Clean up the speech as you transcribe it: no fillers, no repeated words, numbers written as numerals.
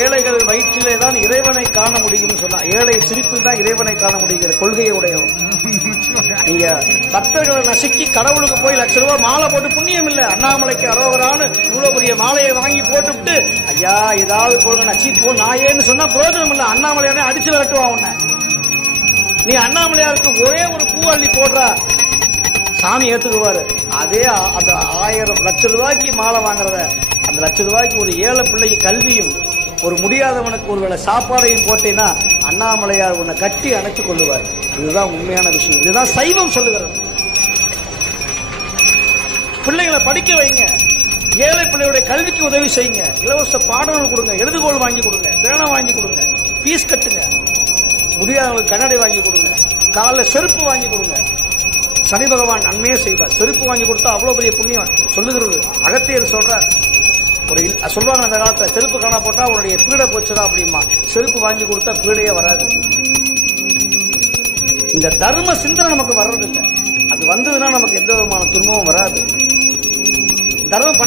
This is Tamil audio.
ஏழைகள் வயிற்றிலே தான் இறைவனை காண முடியும் சொன்னா, ஏழை சிரிப்பில் தான் இறைவனை காண முடிகிற கொள்கையை உடையவன். நீங்க பக்தர்களை நசுக்கி கடவுளுக்கு போய் ₹1,00,000 மாலை போட்டு புண்ணியம் இல்ல. அண்ணாமலைக்கு அரோகரான்னு இவ்வளவு பெரிய மாலையை வாங்கி போட்டுவிட்டு ஐயா ஏதாவது போடுங்க நச்சி போ நாயேன்னு சொன்னா பிரயோஜனம் இல்லை. அண்ணாமலையானே அடிச்சு விரட்டுவான் உன்னை. நீ அண்ணாமலையாருக்கு ஒரே ஒரு பூ அள்ளி போடுற சாமி ஏத்துக்குவாரு. அதே அந்த 1000 லட்சம் ரூபாய்க்கு மாலை வாங்குறத அந்த ₹1,00,000 ஒரு ஏழை பிள்ளைக்கு கல்வியும் ஒரு முடியாதவனுக்கு ஒருவேளை சாப்பாடையும் போட்டேன்னா அண்ணாமலையார் உன்னை கட்டி அணைத்துக் கொள்ளுவார். இதுதான் உண்மையான விஷயம். இதுதான் சைவம் சொல்லுகிறது. பிள்ளைகளை படிக்க வைங்க, ஏழை பிள்ளையுடைய கல்விக்கு உதவி செய்யுங்க, இலவச பாடங்கள் கொடுங்க, எழுதுகோள் வாங்கி கொடுங்க, பேனா வாங்கி கொடுங்க, ஃபீஸ் கட்டுங்க, முடியாதவங்களுக்கு கண்ணாடி வாங்கி கொடுங்க, காலில் செருப்பு வாங்கி கொடுங்க. சனி பகவான் நன்மையே செய்வார். செருப்பு வாங்கி கொடுத்தா அவ்வளோ பெரிய புண்ணியம் சொல்லுகிறது. அகத்தியர் சொல்றார். ஒரு சொல்லுவாங்க அந்த காலத்தில், செருப்பு காணா போட்டா அவருடைய பீடை போச்சுதா அப்படிமா. செருப்பு வாங்கி கொடுத்தா பீடையே வராது. இந்த தர்ம சிந்தனை நமக்கு வர்றதில்லை. அது வந்ததுன்னா நமக்கு எந்த விதமான துன்பமும் வராது. தர்மம்